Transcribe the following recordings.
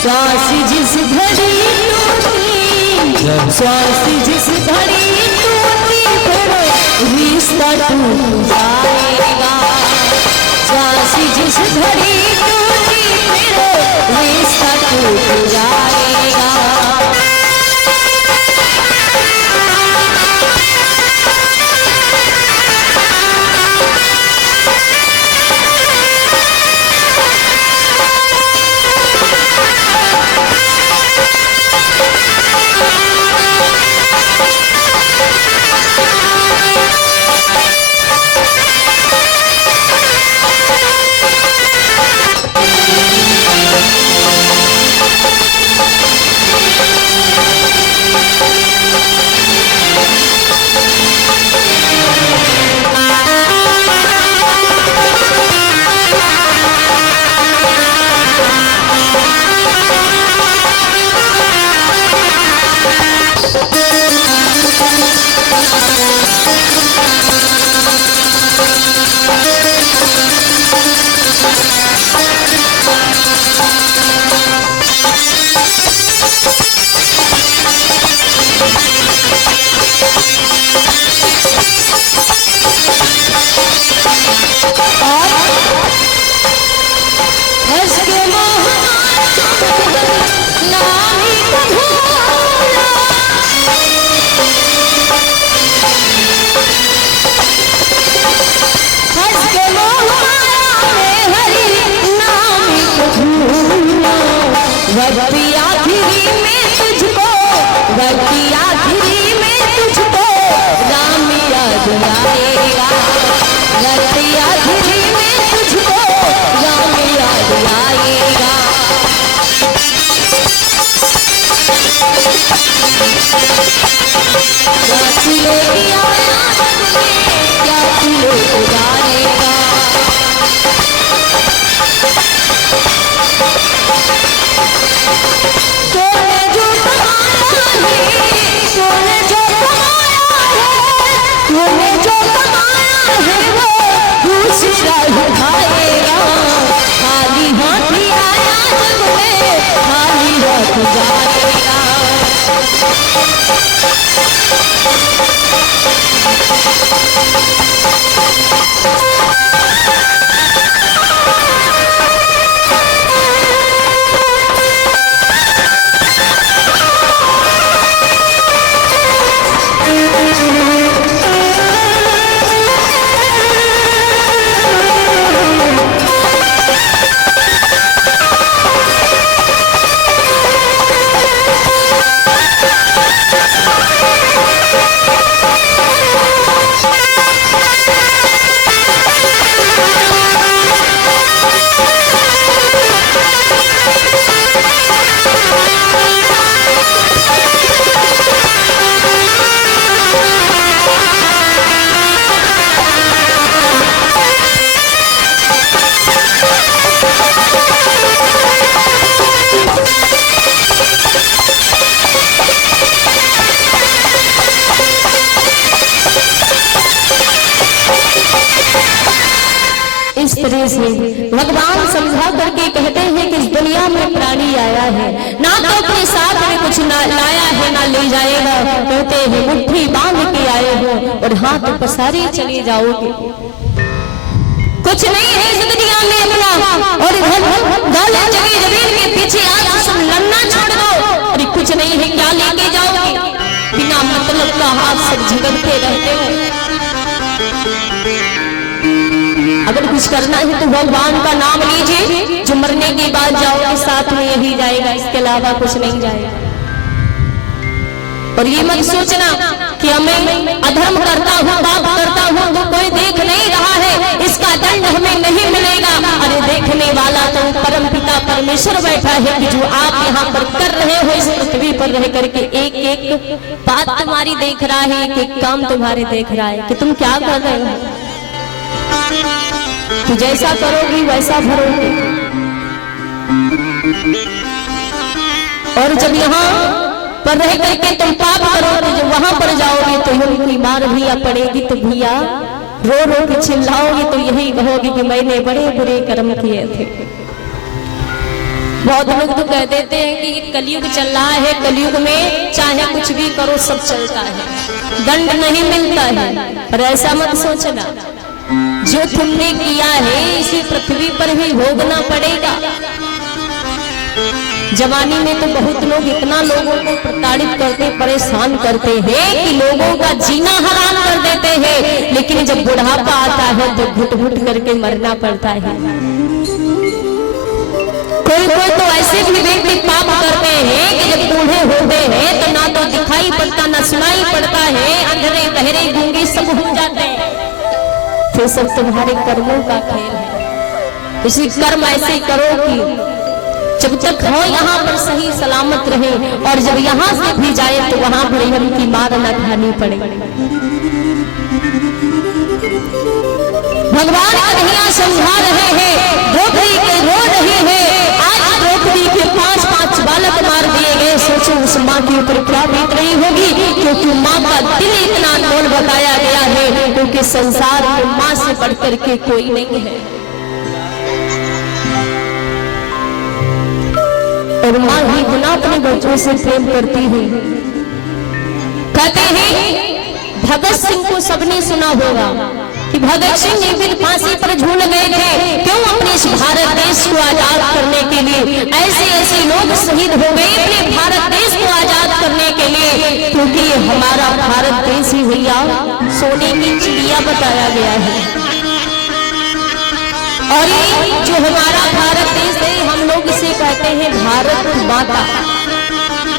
श्वास जिस घड़ी टूटी, श्वास जिस घड़ी टूटी फिर रिश्ता टूट जाएगा। श्वास जिस घड़ी टूटी फिर रिश्ता टूट जाएगा। इस तरह से भगवान समझा करके कहते हैं कि इस दुनिया दुनिया में प्राणी आया है, ना तो अपने साथ में कुछ ना लाया है ना ले जाएगा। कहते हैं मुट्ठी बांध के आए हो और हाथ पसारे चले जाओगे। कुछ नहीं है इस दुनिया में अपना, और गाले जगह जमीन के पीछे आज सब लड़ना छोड़ दो। और कुछ नहीं है क्या लेके जाओगे, बिना मतलब का हाथ सब झगड़ते रहते हो। अगर कुछ करना है तो भगवान का नाम लीजिए, जो मरने के बाद जाओगे साथ में यही जाएगा, इसके अलावा कुछ नहीं जाएगा। और ये मत सोचना कि हमें अधर्म करता हूँ पाप करता हूँ तो कोई देख नहीं रहा है, इसका दंड हमें नहीं मिलेगा। अरे देखने वाला तो परम पिता परमेश्वर बैठा है कि जो आप यहाँ पर कर रहे हो इस पृथ्वी पर रह करके एक एक बात तुम्हारी देख रहा है, एक एक काम तुम्हारे देख रहा है कि तुम क्या कर रहे हो। तो जैसा करोगी वैसा भरोगे। और जब यहाँ पर रह करके तुम पाप करोगे, जब वहां पर जाओगे तो उनकी मार भैया पड़ेगी तो भैया रो रो के चिल्लाओगे तो यही कहोगे कि मैंने बड़े बुरे कर्म किए थे। बहुत लोग तो कह देते हैं कि कलयुग चल रहा है, कलयुग में चाहे कुछ भी करो सब चलता है, दंड नहीं मिलता है। पर ऐसा मत सोचना, जो तुमने किया है इसी पृथ्वी पर भी भोगना पड़ेगा। जवानी में तो बहुत लोग इतना लोगों को प्रताड़ित करते परेशान करते हैं कि लोगों का जीना हराम कर देते हैं, लेकिन जब बुढ़ापा आता है तो घुट घुट करके मरना पड़ता है। कोई कोई तो ऐसे भी व्यक्ति पाप करते हैं कि जब बूढ़े होते हैं तो ना तो दिखाई पड़ता ना सुनाई पड़ता है, अंधेरे बहरे गूंगे सब हो जाते हैं। फिर सब तुम्हारे कर्मों का खेल है। इसी कर्म ऐसे करो कि जब तक हो यहाँ पर सही सलामत रहे, और जब यहाँ से भी जाए तो वहां पर उनकी मार न खानी पड़े। भगवान कन्हैया समझा रहे हैं, द्रौपदी के रो रही है। आज द्रौपदी के 5-5 बालक मार दिए गए। सोचो उस माँ के ऊपर क्या बीत रही होगी, क्योंकि माँ का दिल इतना अनमोल बताया गया है, क्योंकि संसार में माँ से बढ़कर के कोई नहीं है। और माँ ही इतना अपने बच्चों से प्रेम करती है। कहते हैं भगत सिंह को सबने सुना होगा कि भगत सिंह एक दिन फांसी पर झूल गए थे। क्यों? अपने इस भारत देश को आजाद करने के लिए। ऐसे ऐसे लोग शहीद हो गए अपने भारत देश को आजाद करने के लिए, क्योंकि हमारा भारत देश ही भैया सोने की चिड़िया बताया गया है। और ये जो हमारा भारत देश है, हम लोग इसे कहते हैं भारत माता।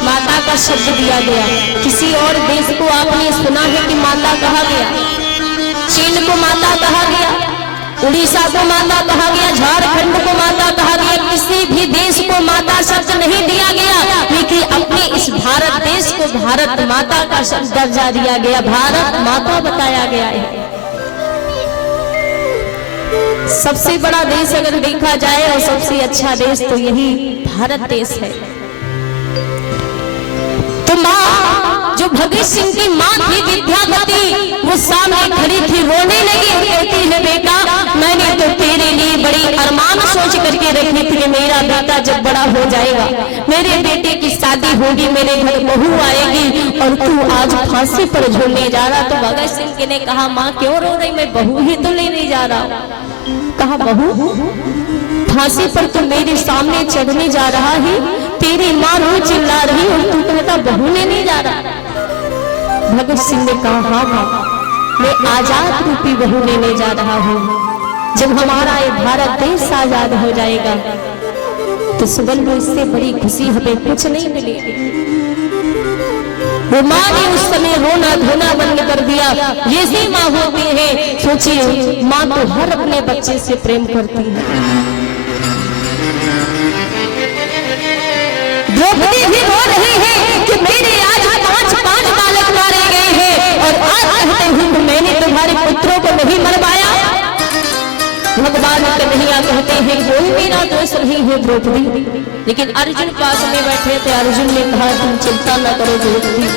माता का शब्द दिया गया। किसी और देश को आपने सुना है कि माता कहा गया? चीन को माता कहा गया, उड़ीसा को माता कहा गया, झारखंड को माता कहा गया। किसी भी देश को माता शब्द नहीं दिया गया, लेकिन अपने इस भारत देश को भारत माता का शब्द दर्जा दिया गया, भारत माता बताया गया है। सबसे बड़ा देश अगर देखा जाए और सबसे अच्छा देश तो यही भारत देश है। तो माँ, जो भगत सिंह की माँ थी विद्यावती, वो सामने खड़ी थी, रोने लगी और कहती है बेटा मैंने तो तेरे लिए बड़ी अरमान सोच करके रखी थी, मेरा बेटा जब बड़ा हो जाएगा मेरे बेटे की शादी होगी, मेरे घर बहू आएगी, और तू आज फांसी पर झूलने जा रहा। तो भगत सिंह ने कहा माँ क्यों रो रही, मैं बहू ही तो लेने जा रहा। कहा बहू फांसी पर तो मेरे सामने चढ़ने जा रहा है, तेरी माँ रोज चिल्ला रही और तू कहता बहू लेने जा रहा। भगत सिंह ने कहा हाँ माँ, मैं आजाद रूपी बहू लेने जा रहा हूँ। जब हमारा ये भारत देश आजाद हो जाएगा तो सुबह में इससे बड़ी खुशी हमें कुछ नहीं मिलेगी। वो माँ ने उस समय रोना धोना बंद कर दिया। ये सी माँ होती है। सोचिए माँ तो हर अपने बच्चे से प्रेम करती है। द्रौपदी भी रो रही है कि मेरे आज 5-5 बालक मारे गए हैं, और आज कहते हैं मैंने तुम्हारे पुत्रों को नहीं मरवाया। भगवान कन्हैया कहते हैं कोई मेरा दोष नहीं है द्रौपदी। लेकिन अर्जुन पास में बैठे थे। अर्जुन ने कहा तुम चिंता न करो द्रौपदी,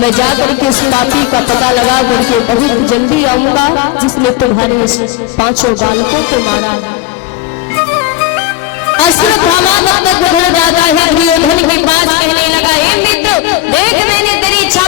मैं जाकर के उस पापी का पता लगा करके बहुत जल्दी आऊंगा जिसने तुम्हारे 5 बालकों को मारा। अश्वत्थामा तब तक उधर जाता है दुर्योधन के पास कहने लगा, हे मित्र देख मैंने तेरी इच्छा